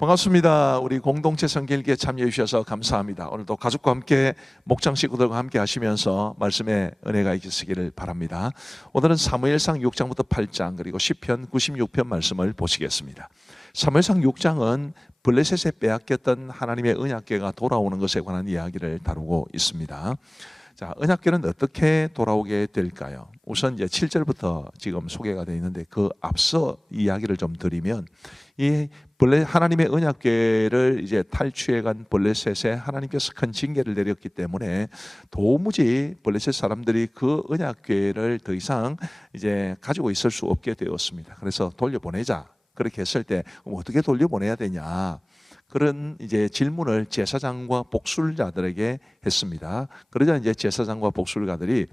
반갑습니다. 우리 공동체 성경읽기에 참여해 주셔서 감사합니다. 오늘도 가족과 함께 목장 식구들과 함께 하시면서 말씀의 은혜가 있으시기를 바랍니다. 오늘은 사무엘상 6장부터 8장 그리고 시편 96편 말씀을 보시겠습니다. 사무엘상 6장은 블레셋에 빼앗겼던 하나님의 언약궤가 돌아오는 것에 관한 이야기를 다루고 있습니다. 자, 언약궤는 어떻게 돌아오게 될까요? 우선 이제 7절부터 지금 소개가 되어 있는데 그 앞서 이야기를 좀 드리면 이 하나님의 언약궤를 이제 탈취해간 블레셋에 하나님께서 큰 징계를 내렸기 때문에 도무지 블레셋 사람들이 그 언약궤를 더 이상 이제 가지고 있을 수 없게 되었습니다. 그래서 돌려보내자. 그렇게 했을 때 어떻게 돌려보내야 되냐? 그런 이제 질문을 제사장과 복술자들에게 했습니다. 그러자 이제 제사장과 복술가들이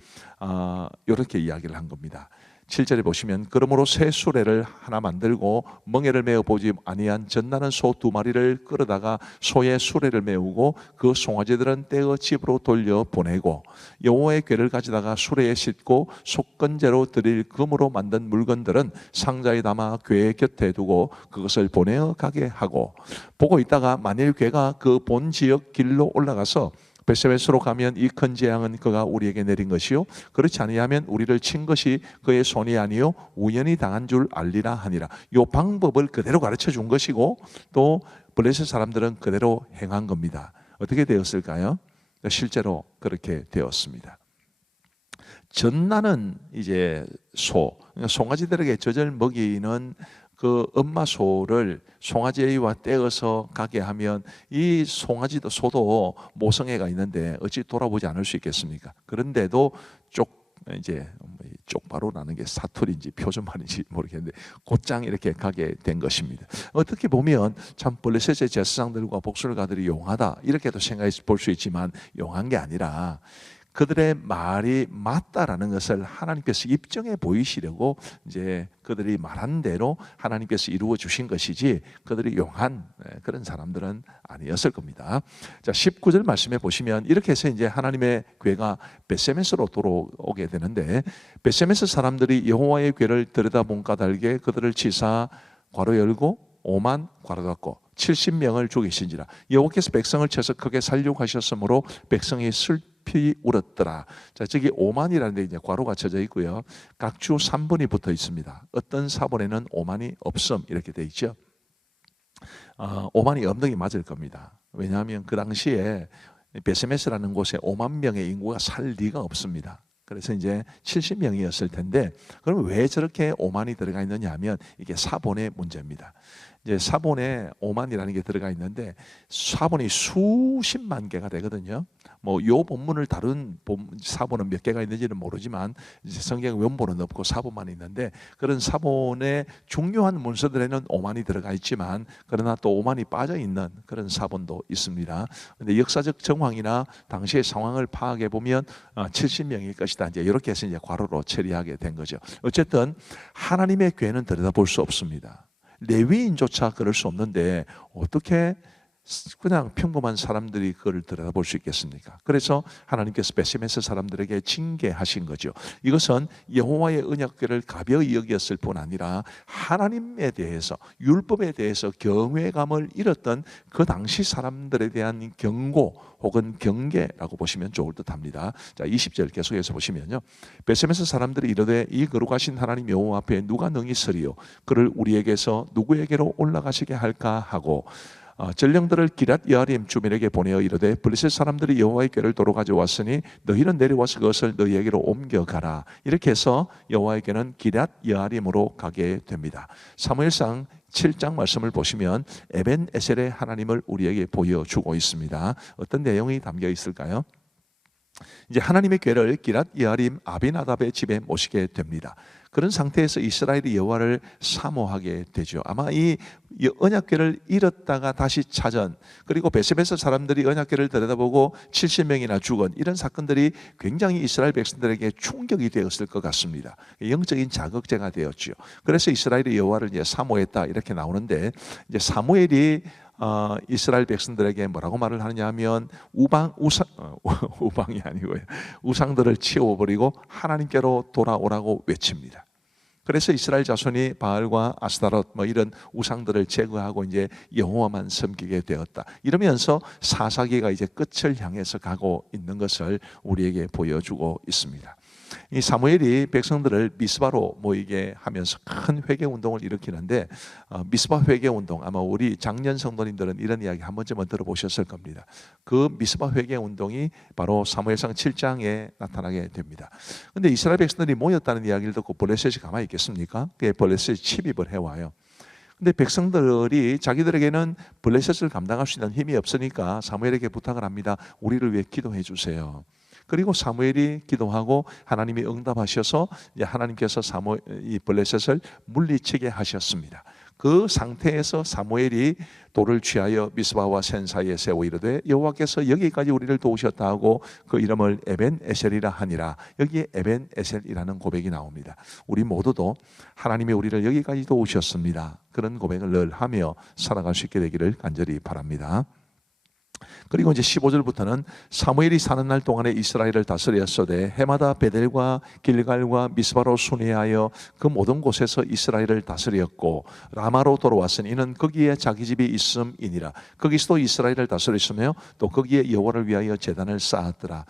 이렇게 이야기를 한 겁니다. 7절에 보시면 그러므로 새 수레를 하나 만들고 멍에를 메어 보지 아니한 젖나는 소 2마리를 끌어다가 소의 수레를 메우고 그 송아지들은 떼어 집으로 돌려 보내고 여호와의 궤를 가져다가 수레에 싣고 속건제로 드릴 금으로 만든 물건들은 상자에 담아 궤 곁에 두고 그것을 보내어 가게 하고 보고 있다가 만일 궤가 그 본 지역 길로 올라가서 베세메스로 가면 이 큰 재앙은 그가 우리에게 내린 것이요 그렇지 아니하면 우리를 친 것이 그의 손이 아니요 우연히 당한 줄 알리라 하니라. 이 방법을 그대로 가르쳐 준 것이고 또 블레셋 사람들은 그대로 행한 겁니다. 어떻게 되었을까요? 실제로 그렇게 되었습니다. 젖나는 이제 송아지들에게 젖을 먹이는 그 엄마 소를 송아지와 떼어서 가게 하면 이 송아지도 소도 모성애가 있는데 어찌 돌아보지 않을 수 있겠습니까? 그런데도 쪽바로라는 게 사투리인지 표준말인지 모르겠는데 곧장 이렇게 가게 된 것입니다. 어떻게 보면 참 블레셋의 제사장들과 복술가들이 용하다 이렇게도 생각해 볼 수 있지만 용한 게 아니라 그들의 말이 맞다라는 것을 하나님께서 입증해 보이시려고 이제 그들이 말한 대로 하나님께서 이루어 주신 것이지 그들이 용한 그런 사람들은 아니었을 겁니다. 자, 19절 말씀해 보시면 이렇게 해서 이제 하나님의 궤가 벳세메스로 돌아오게 되는데 벳세메스 사람들이 여호와의 궤를 들여다본 까닭에 그들을 치사 괄호 열고 5만 괄호 닫고 70명을 죽이신지라. 여호와께서 백성을 쳐서 크게 살려고 하셨으므로 백성이 슬피 울었더라. 자, 저기 5만이라는 데 이제 괄호가 쳐져 있고요. 각주 3번이 붙어 있습니다. 어떤 사본에는 5만이 없음 이렇게 돼 있죠. 5만이 없는 게 맞을 겁니다. 왜냐하면 그 당시에 베세메스라는 곳에 5만 명의 인구가 살 리가 없습니다. 그래서 이제 70명이었을 텐데 그럼 왜 저렇게 5만이 들어가 있느냐 하면 이게 사본의 문제입니다. 이제 사본에 5만이라는 게 들어가 있는데 사본이 수십만 개가 되거든요. 뭐 요 본문을 다룬 사본은 몇 개가 있는지는 모르지만 이제 성경 원본은 없고 사본만 있는데 그런 사본의 중요한 문서들에는 5만이 들어가 있지만 그러나 또 5만이 빠져 있는 그런 사본도 있습니다. 근데 역사적 정황이나 당시의 상황을 파악해 보면 70명일 것이다. 이제 이렇게 해서 이제 괄호로 처리하게 된 거죠. 어쨌든 하나님의 궤는 들여다볼 수 없습니다. 레위인조차 그럴 수 없는데 어떻게 그냥 평범한 사람들이 그걸 들여다볼 수 있겠습니까? 그래서 하나님께서 베세메스 사람들에게 징계하신 거죠. 이것은 여호와의 언약궤를 가벼이 여겼을 뿐 아니라 하나님에 대해서 율법에 대해서 경외감을 잃었던 그 당시 사람들에 대한 경고 혹은 경계라고 보시면 좋을 듯합니다. 자, 20절 계속해서 보시면요. 베세메스 사람들이 이르되 이 거룩하신 하나님 여호와 앞에 누가 능히 서리요 그를 우리에게서 누구에게로 올라가시게 할까 하고 전령들을 기럇 여아림 주민에게 보내어 이르되 블레셋 사람들이 여호와의 궤를 도로 가져왔으니 너희는 내려와서 그것을 너희에게로 옮겨가라. 이렇게 해서 여호와의 궤는 기럇 여아림으로 가게 됩니다. 사무엘상 7장 말씀을 보시면 에벤 에셀의 하나님을 우리에게 보여주고 있습니다. 어떤 내용이 담겨 있을까요? 이제 하나님의 궤를 기럇 여아림 아비나답의 집에 모시게 됩니다. 그런 상태에서 이스라엘이 여호와를 사모하게 되죠. 아마 이 언약궤를 잃었다가 다시 찾은 그리고 베세메스 사람들이 언약궤를 들여다보고 70명이나 죽은 이런 사건들이 굉장히 이스라엘 백성들에게 충격이 되었을 것 같습니다. 영적인 자극제가 되었죠. 그래서 이스라엘이 여호와를 이제 사모했다 이렇게 나오는데 이제 사무엘이 이스라엘 백성들에게 뭐라고 말을 하느냐 하면 우방이 아니고요. 우상들을 치워버리고 하나님께로 돌아오라고 외칩니다. 그래서 이스라엘 자손이 바알과 아스타롯 뭐 이런 우상들을 제거하고 이제 여호와만 섬기게 되었다. 이러면서 사사기가 이제 끝을 향해서 가고 있는 것을 우리에게 보여주고 있습니다. 이 사무엘이 백성들을 미스바로 모이게 하면서 큰 회개 운동을 일으키는데 미스바 회개 운동, 아마 우리 작년 성도님들은 이런 이야기 한 번쯤은 들어보셨을 겁니다. 그 미스바 회개 운동이 바로 사무엘상 7장에 나타나게 됩니다. 그런데 이스라엘 백성들이 모였다는 이야기를 듣고 블레셋이 가만히 있겠습니까? 그게 블레셋이 침입을 해와요. 근데 백성들이 자기들에게는 블레셋을 감당할 수 있는 힘이 없으니까 사무엘에게 부탁을 합니다. 우리를 위해 기도해 주세요. 그리고 사무엘이 기도하고 하나님이 응답하셔서 하나님께서 이 블레셋을 물리치게 하셨습니다. 그 상태에서 사무엘이 돌을 취하여 미스바와 센 사이에 세워 이르되 여호와께서 여기까지 우리를 도우셨다 하고 그 이름을 에벤 에셀이라 하니라. 여기에 에벤 에셀이라는 고백이 나옵니다. 우리 모두도 하나님이 우리를 여기까지 도우셨습니다. 그런 고백을 늘 하며 살아갈 수 있게 되기를 간절히 바랍니다. 그리고 이제 15절부터는 사무엘이 사는 날 동안에 이스라엘을 다스렸으되 해마다 베델과 길갈과 미스바로 순회하여 그 모든 곳에서 이스라엘을 다스렸고 라마로 돌아왔으니 이는 거기에 자기 집이 있음이니라. 거기서도 이스라엘을 다스렸으며 또 거기에 여호와를 위하여 제단을 쌓았더라.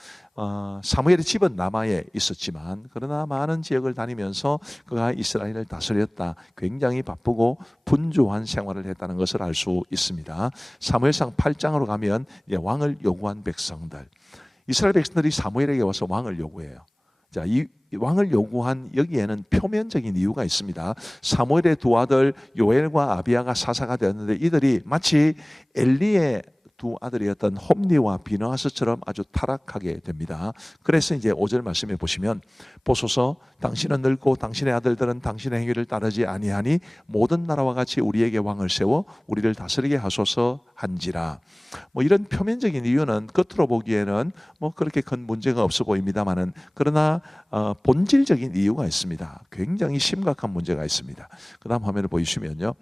사무엘의 집은 라마에 있었지만 그러나 많은 지역을 다니면서 그가 이스라엘을 다스렸다. 굉장히 바쁘고 분주한 생활을 했다는 것을 알 수 있습니다. 사무엘상 8장으로 가면 왕을 요구한 백성들, 이스라엘 백성들이 사무엘에게 와서 왕을 요구해요. 자, 이 왕을 요구한 여기에는 표면적인 이유가 있습니다. 사무엘의 두 아들 요엘과 아비야가 사사가 되었는데 이들이 마치 엘리의 두 아들이었던 홈리와 비느하스처럼 아주 타락하게 됩니다. 그래서 이제 5절 말씀에 보시면 보소서 당신은 늙고 당신의 아들들은 당신의 행위를 따르지 아니하니 모든 나라와 같이 우리에게 왕을 세워 우리를 다스리게 하소서 한지라. 뭐 이런 표면적인 이유는 겉으로 보기에는 뭐 그렇게 큰 문제가 없어 보입니다만은 그러나 본질적인 이유가 있습니다. 굉장히 심각한 문제가 있습니다. 그 다음 화면을 보시면요.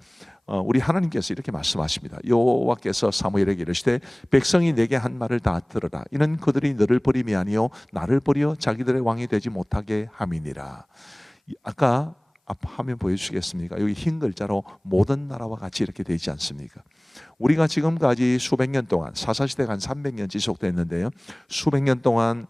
우리 하나님께서 이렇게 말씀하십니다. 여호와께서 사무엘에게 이르시되 백성이 내게 한 말을 다 들으라. 이는 그들이 너를 버림이 아니요 나를 버려 자기들의 왕이 되지 못하게 함이니라. 아까 앞 화면 보여주시겠습니까? 여기 흰 글자로 모든 나라와 같이 이렇게 되어 있지 않습니까? 우리가 지금까지 수백 년 동안 사사시대가 한 300년 지속됐는데요, 수백 년 동안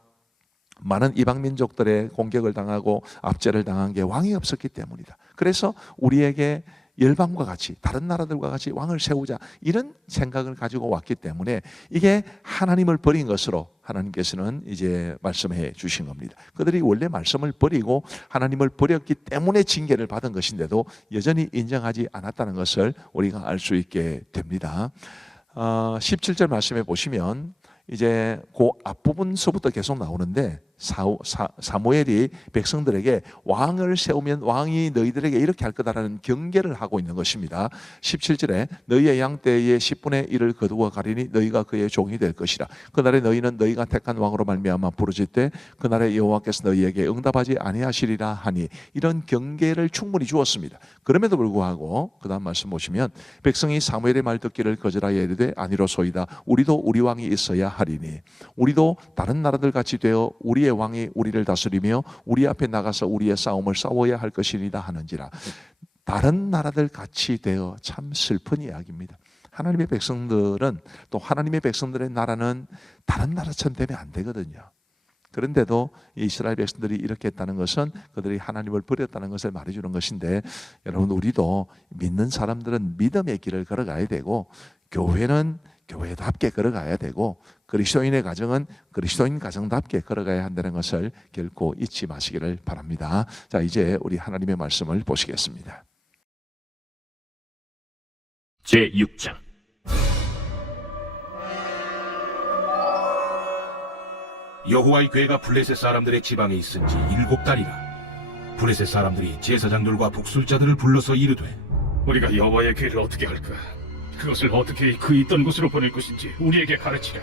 많은 이방 민족들의 공격을 당하고 압제를 당한 게 왕이 없었기 때문이다. 그래서 우리에게 열방과 같이 다른 나라들과 같이 왕을 세우자 이런 생각을 가지고 왔기 때문에 이게 하나님을 버린 것으로 하나님께서는 이제 말씀해 주신 겁니다. 그들이 원래 말씀을 버리고 하나님을 버렸기 때문에 징계를 받은 것인데도 여전히 인정하지 않았다는 것을 우리가 알 수 있게 됩니다. 17절 말씀해 보시면 이제 그 앞부분서부터 계속 나오는데 사무엘이 백성들에게 왕을 세우면 왕이 너희들에게 이렇게 할 거다라는 경계를 하고 있는 것입니다. 17절에 너희의 양떼의 10분의 1을 거두어 가리니 너희가 그의 종이 될 것이라. 그날에 너희는 너희가 택한 왕으로 말미암아 부르짖 때 그날에 여호와께서 너희에게 응답하지 아니하시리라 하니, 이런 경계를 충분히 주었습니다. 그럼에도 불구하고 그 다음 말씀 보시면 백성이 사무엘의 말 듣기를 거절하여 이르되 아니로소이다. 우리도 우리 왕이 있어야 하리니 우리도 다른 나라들 같이 되어 우리의 왕이 우리를 다스리며 우리 앞에 나가서 우리의 싸움을 싸워야 할 것이니라 하는지라. 다른 나라들 같이 되어, 참 슬픈 이야기입니다. 하나님의 백성들은, 또 하나님의 백성들의 나라는 다른 나라처럼 되면 안 되거든요. 그런데도 이스라엘 백성들이 이렇게 했다는 것은 그들이 하나님을 버렸다는 것을 말해주는 것인데, 여러분, 우리도 믿는 사람들은 믿음의 길을 걸어가야 되고, 교회는 교회답게 걸어가야 되고, 그리스도인의 가정은 그리스도인 가정답게 걸어가야 한다는 것을 결코 잊지 마시기를 바랍니다. 자, 이제 우리 하나님의 말씀을 보시겠습니다. 제6장. 여호와의 궤가 블레셋 사람들의 지방에 있은 지 7달이라. 블레셋 사람들이 제사장들과 북술자들을 불러서 이르되, 우리가 여호와의 궤를 어떻게 할까? 그것을 어떻게 그 있던 곳으로 보낼 것인지 우리에게 가르치라.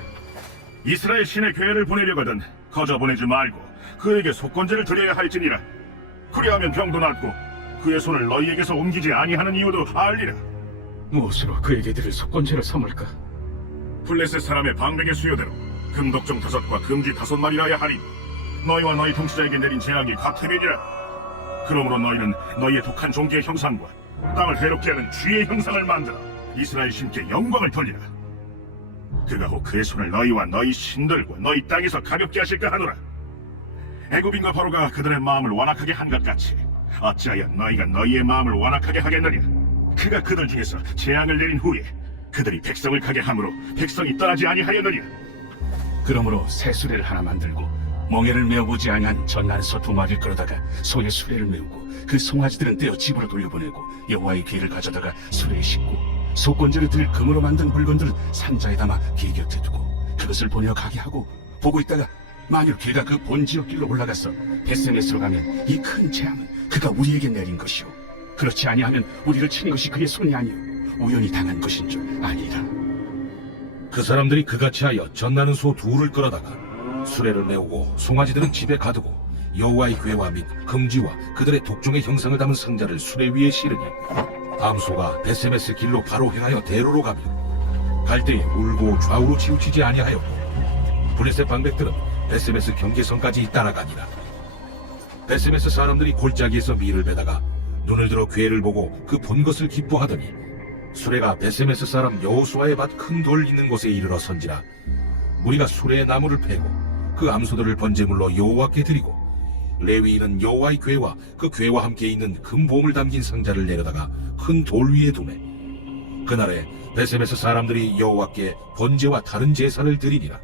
이스라엘 신의 궤를 보내려거든 거저 보내지 말고 그에게 속건제를 드려야 할지니라. 그리하면 병도 낫고 그의 손을 너희에게서 옮기지 아니하는 이유도 알리라. 무엇으로 그에게 드릴 속건제를 삼을까? 블레셋 사람의 방백의 수요대로 금독종 5과 금쥐 5마리라야 하니 너희와 너희 통치자에게 내린 재앙이 같음이니라. 그러므로 너희는 너희의 독한 종기의 형상과 땅을 해롭게 하는 쥐의 형상을 만들어 이스라엘 신께 영광을 돌리라. 그가 혹 그의 손을 너희와 너희 신들과 너희 땅에서 가볍게 하실까 하노라. 애굽인과 바로가 그들의 마음을 완악하게 한 것 같이 어찌하여 너희가 너희의 마음을 완악하게 하겠느냐. 그가 그들 중에서 재앙을 내린 후에 그들이 백성을 가게 함으로 백성이 떠나지 아니하였느냐. 그러므로 새 수레를 하나 만들고 멍에를 메어보지 아니한 전난소 두 마리를 끌어다가 소의 수레를 메우고 그 송아지들은 떼어 집으로 돌려보내고 여호와의 귀를 가져다가 수레에 싣고 속건제를 들 금으로 만든 물건들을 산자에 담아 길 곁에 두고 그것을 보내어 가게 하고 보고 있다가 만일 걔가 그 본지역 길로 올라가서 베세메스로 가면 이 큰 재앙은 그가 우리에게 내린 것이오. 그렇지 아니하면 우리를 친 것이 그의 손이 아니오 우연히 당한 것인 줄 아니라. 그 사람들이 그같이 하여 전나는 소 둘을 끌어다가 수레를 메우고 송아지들은 집에 가두고 여호와의 궤와 및 금지와 그들의 독종의 형상을 담은 상자를 수레 위에 실으니 암소가 베세메스 길로 바로 행하여 대로로 가며 갈 때에 울고 좌우로 치우치지 아니하였고 블레셋 방백들은 베세메스 경계선까지 따라가니라. 베세메스 사람들이 골짜기에서 밀을 베다가 눈을 들어 궤를 보고 그 본 것을 기뻐하더니 수레가 베세메스 사람 여호수아의 밭 큰 돌 있는 곳에 이르러 선지라. 무리가 수레의 나무를 패고 그 암소들을 번제물로 여호와께 드리고 레위인은 여호와의 궤와 그 궤와 함께 있는 금보물 담긴 상자를 내려다가 큰 돌 위에 두매. 그날에 베세메스 사람들이 여호와께 번제와 다른 제사를 드리니라.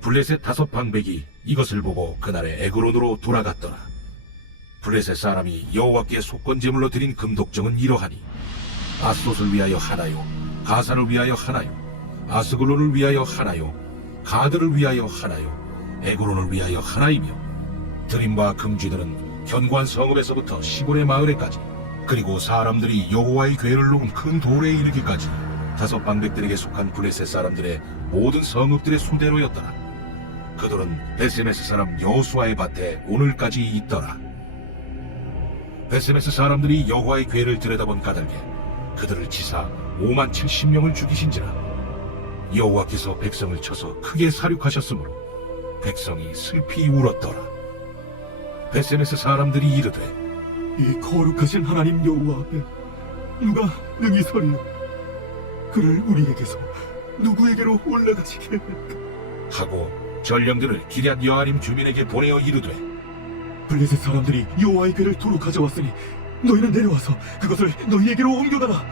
블레셋 5 방백이 이것을 보고 그날에 에그론으로 돌아갔더라. 블레셋 사람이 여호와께 속건제물로 드린 금독정은 이러하니 아스돗을 위하여 하나요, 가사를 위하여 하나요, 아스글론을 위하여 하나요, 가드를 위하여 하나요, 에그론을 위하여 하나이며 드린 바 금쥐들은 견고한 성읍에서부터 시골의 마을에까지 그리고 사람들이 여호와의 궤를 놓은 큰 돌에 이르기까지 5 방백들에게 속한 블레셋 사람들의 모든 성읍들의 수대로였더라. 그들은 베세메스 사람 여호수아의 밭에 오늘까지 있더라. 베세메스 사람들이 여호와의 궤를 들여다본 까닭에 그들을 치사 5만 70명을 죽이신지라. 여호와께서 백성을 쳐서 크게 사륙하셨으므로 백성이 슬피 울었더라. 베세메스 사람들이 이르되 이 거룩하신 하나님 여호와 앞에 누가 능히 서리요? 그를 우리에게서 누구에게로 올라가시게 할까? 하고 전령들을 기럇 여아림 주민에게 보내어 이르되 블레셋 사람들이 여호와의 궤를 도로 가져왔으니 너희는 내려와서 그것을 너희에게로 옮겨가라.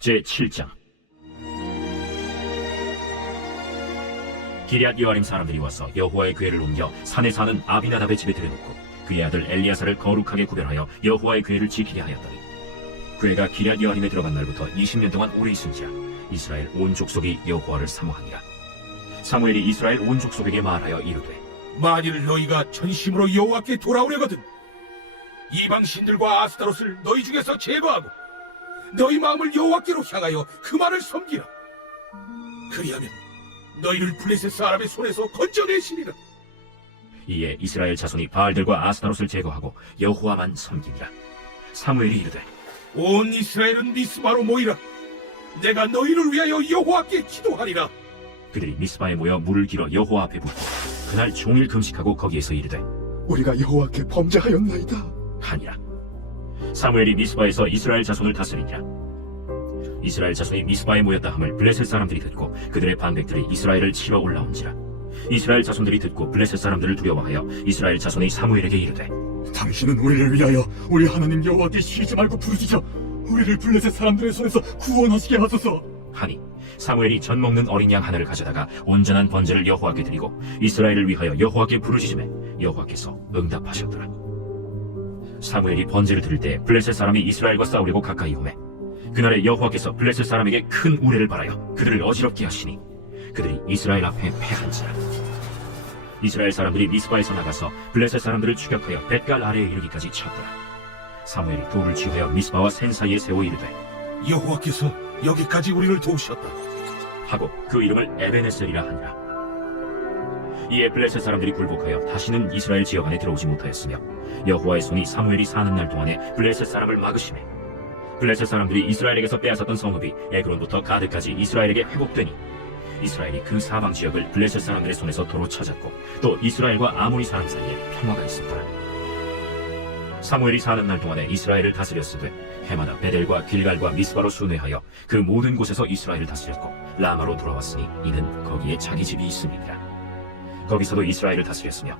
제7장 기럇 여아림 사람들이 와서 여호와의 궤를 옮겨 산에 사는 아비나답의 집에 들여놓고 그의 아들 엘리야사를 거룩하게 구별하여 여호와의 궤를 지키게 하였더니 궤가 기럇 여아림에 들어간 날부터 20년 동안 오래 있은지라 이스라엘 온 족속이 여호와를 사모하니라. 사무엘이 이스라엘 온 족속에게 말하여 이르되 만일 너희가 전심으로 여호와께 돌아오려거든 이방 신들과 아스타롯을 너희 중에서 제거하고 너희 마음을 여호와께로 향하여 그만을 섬기라. 그리하면 너희를 블레셋 사람의 손에서 건져내시리라. 이에 이스라엘 자손이 바알들과 아스타롯을 제거하고 여호와만 섬기니라. 사무엘이 이르되 온 이스라엘은 미스바로 모이라. 내가 너희를 위하여 여호와께 기도하리라. 그들이 미스바에 모여 물을 길어 여호와 앞에 붓고 그날 종일 금식하고 거기에서 이르되 우리가 여호와께 범죄하였나이다 하니라. 사무엘이 미스바에서 이스라엘 자손을 다스리니라. 이스라엘 자손이 미스바에 모였다 함을 블레셋 사람들이 듣고 그들의 반백들이 이스라엘을 치러 올라온지라. 이스라엘 자손들이 듣고 블레셋 사람들을 두려워하여 이스라엘 자손이 사무엘에게 이르되 당신은 우리를 위하여 우리 하나님 여호와께 쉬지 말고 부르짖어 우리를 블레셋 사람들의 손에서 구원하시게 하소서 하니 사무엘이 젖 먹는 어린 양 하나를 가져다가 온전한 번제를 여호와께 드리고 이스라엘을 위하여 여호와께 부르짖으매 여호와께서 응답하셨더라. 사무엘이 번제를 드릴 때 블레셋 사람이 이스라엘과 싸우려고 가까이 오매 그날에 여호와께서 블레셋 사람에게 큰 우레를 발하여 그들을 어지럽게 하시니 그들이 이스라엘 앞에 패한지라. 이스라엘 사람들이 미스바에서 나가서 블레셋 사람들을 추격하여 벳갈 아래에 이르기까지 쳤더라. 사무엘이 돌을 쥐하여 미스바와 센 사이에 세워 이르되 여호와께서 여기까지 우리를 도우셨다 하고 그 이름을 에베네셀이라 하니라. 이에 블레셋 사람들이 굴복하여 다시는 이스라엘 지역 안에 들어오지 못하였으며 여호와의 손이 사무엘이 사는 날 동안에 블레셋 사람을 막으시매 블레셋 사람들이 이스라엘에게서 빼앗았던 성읍이 에그론부터 가드까지 이스라엘에게 회복되니 이스라엘이 그 사방 지역을 블레셋 사람들의 손에서 도로 찾았고 또 이스라엘과 아모리 사람 사이에 평화가 있었더라. 사무엘이 사는 날 동안에 이스라엘을 다스렸으되 해마다 베델과 길갈과 미스바로 순회하여 그 모든 곳에서 이스라엘을 다스렸고 라마로 돌아왔으니 이는 거기에 자기 집이 있음이니라. 거기서도 이스라엘을 다스렸으며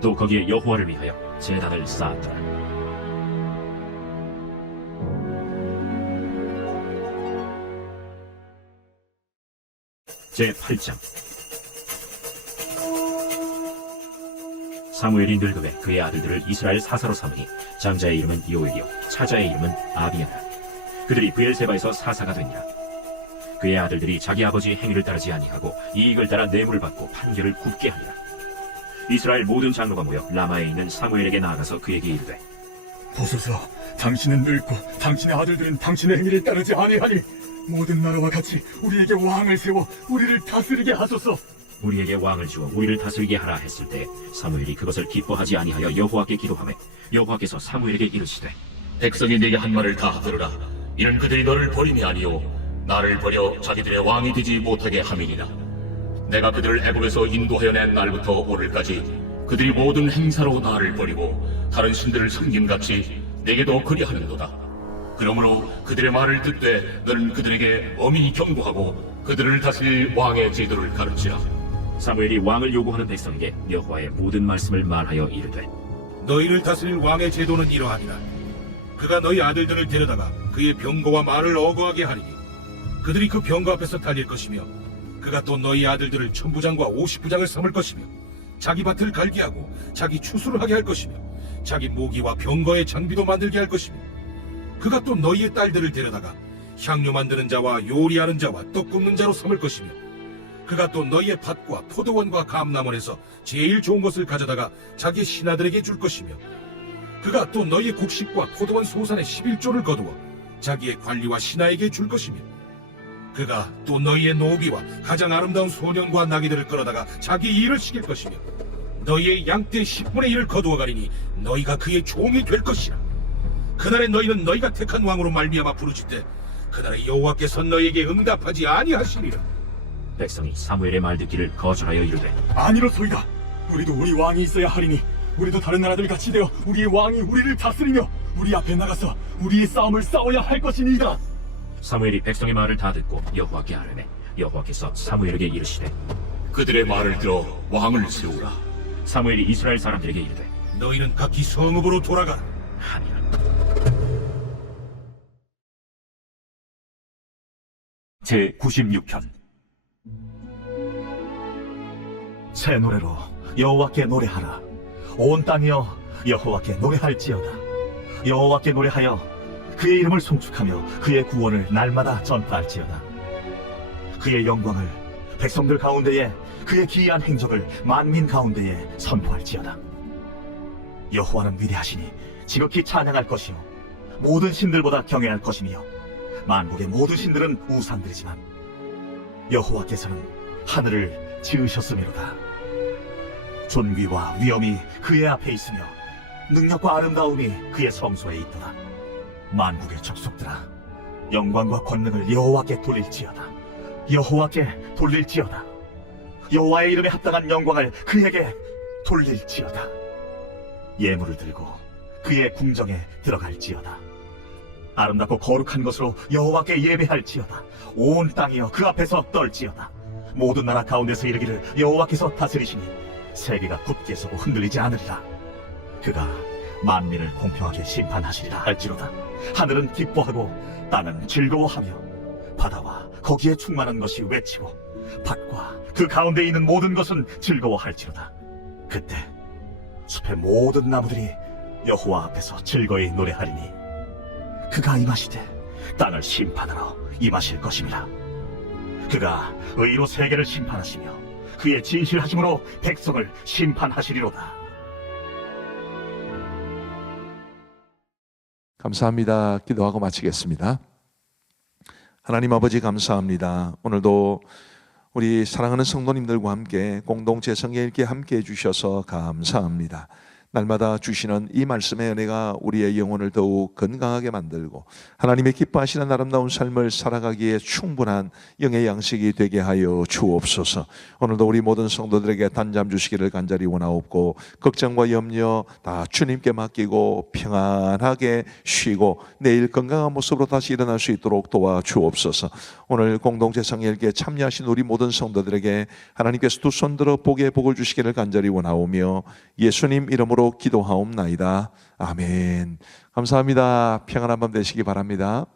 또 거기에 여호와를 위하여 제단을 쌓았더라. 제8장. 사무엘이 늙음에 그의 아들들을 이스라엘 사사로 삼으니 장자의 이름은 요엘이요 차자의 이름은 아비야라. 그들이 브엘세바에서 사사가 되니라. 그의 아들들이 자기 아버지의 행위를 따르지 아니하고 이익을 따라 뇌물을 받고 판결을 굽게 하니라. 이스라엘 모든 장로가 모여 라마에 있는 사무엘에게 나아가서 그에게 이르되 보소서, 당신은 늙고 당신의 아들들은 당신의 행위를 따르지 아니하니 모든 나라와 같이 우리에게 왕을 세워 우리를 다스리게 하소서. 우리에게 왕을 주어 우리를 다스리게 하라 했을 때 사무엘이 그것을 기뻐하지 아니하여 여호와께 기도하매 여호와께서 사무엘에게 이르시되 백성이 내게 한 말을 다 들으라. 이는 그들이 너를 버림이 아니오 나를 버려 자기들의 왕이 되지 못하게 함이니라. 내가 그들을 애굽에서 인도하여 낸 날부터 오늘까지 그들이 모든 행사로 나를 버리고 다른 신들을 섬김같이 내게도 그리하는도다. 그러므로 그들의 말을 듣되 너는 그들에게 엄히 경고하고 그들을 다스릴 왕의 제도를 가르치라. 사무엘이 왕을 요구하는 백성에게 여호와의 모든 말씀을 말하여 이르되 너희를 다스릴 왕의 제도는 이러하니라. 그가 너희 아들들을 데려다가 그의 병거와 말을 어거하게 하리니 그들이 그 병거 앞에서 달릴 것이며 그가 또 너희 아들들을 천부장과 50부장을 삼을 것이며 자기 밭을 갈게 하고 자기 추수를 하게 할 것이며 자기 모기와 병거의 장비도 만들게 할 것이며 그가 또 너희의 딸들을 데려다가 향료 만드는 자와 요리하는 자와 떡 굽는 자로 삼을 것이며 그가 또 너희의 밭과 포도원과 감람원에서 제일 좋은 것을 가져다가 자기 신하들에게 줄 것이며 그가 또 너희의 곡식과 포도원 소산의 11조를 거두어 자기의 관리와 신하에게 줄 것이며 그가 또 너희의 노비와 가장 아름다운 소년과 나귀들을 끌어다가 자기 일을 시킬 것이며 너희의 양떼 10분의 1을 거두어 가리니 너희가 그의 종이 될 것이라. 그날에 너희는 너희가 택한 왕으로 말미암아 부르짖되 그날에 여호와께서 너희에게 응답하지 아니하시리라. 백성이 사무엘의 말 듣기를 거절하여 이르되 아니로소이다. 우리도 우리 왕이 있어야 하리니 우리도 다른 나라들 같이 되어 우리의 왕이 우리를 다스리며 우리 앞에 나가서 우리의 싸움을 싸워야 할 것이니이다. 사무엘이 백성의 말을 다 듣고 여호와께 아뢰매 여호와께서 사무엘에게 이르시되 그들의 말을 들어 왕을 세우라. 사무엘이 이스라엘 사람들에게 이르되 너희는 각기 성읍으로 돌아가라. 하니라. 제96편. 새 노래로 여호와께 노래하라. 온 땅이여 여호와께 노래할지어다. 여호와께 노래하여 그의 이름을 송축하며 그의 구원을 날마다 전파할지어다. 그의 영광을 백성들 가운데에 그의 기이한 행적을 만민 가운데에 선포할지어다. 여호와는 위대하시니 지극히 찬양할 것이요 모든 신들보다 경외할 것이며 만국의 모든 신들은 우상들이지만 여호와께서는 하늘을 지으셨음이로다. 존귀와 위엄이 그의 앞에 있으며 능력과 아름다움이 그의 성소에 있도다. 만국의 족속들아 영광과 권능을 여호와께 돌릴지어다. 여호와께 돌릴지어다. 여호와의 이름에 합당한 영광을 그에게 돌릴지어다. 예물을 들고 그의 궁정에 들어갈지어다. 아름답고 거룩한 것으로 여호와께 예배할지어다. 온 땅이여 그 앞에서 떨지어다. 모든 나라 가운데서 이르기를 여호와께서 다스리시니 세계가 굳게 서고 흔들리지 않으리라. 그가 만민을 공평하게 심판하시리라 할지로다. 하늘은 기뻐하고 땅은 즐거워하며 바다와 거기에 충만한 것이 외치고 밭과 그 가운데 있는 모든 것은 즐거워할지로다. 그때 숲의 모든 나무들이 여호와 앞에서 즐거이 노래하리니 그가 임하시되 땅을 심판하러 임하실 것임이라. 그가 의로 세계를 심판하시며 그의 진실하심으로 백성을 심판하시리로다. 감사합니다. 기도하고 마치겠습니다. 하나님 아버지 감사합니다. 오늘도 우리 사랑하는 성도님들과 함께 공동체 성경 읽기 함께 해주셔서 감사합니다. 날마다 주시는 이 말씀의 은혜가 우리의 영혼을 더욱 건강하게 만들고 하나님의 기뻐하시는 아름다운 삶을 살아가기에 충분한 영의 양식이 되게 하여 주옵소서. 오늘도 우리 모든 성도들에게 단잠 주시기를 간절히 원하옵고 걱정과 염려 다 주님께 맡기고 평안하게 쉬고 내일 건강한 모습으로 다시 일어날 수 있도록 도와주옵소서. 오늘 공동체 성일기에 참여하신 우리 모든 성도들에게 하나님께서 두 손 들어 복의 복을 주시기를 간절히 원하오며 예수님 이름으로 기도하옵나이다. 아멘. 감사합니다. 평안한 밤 되시기 바랍니다.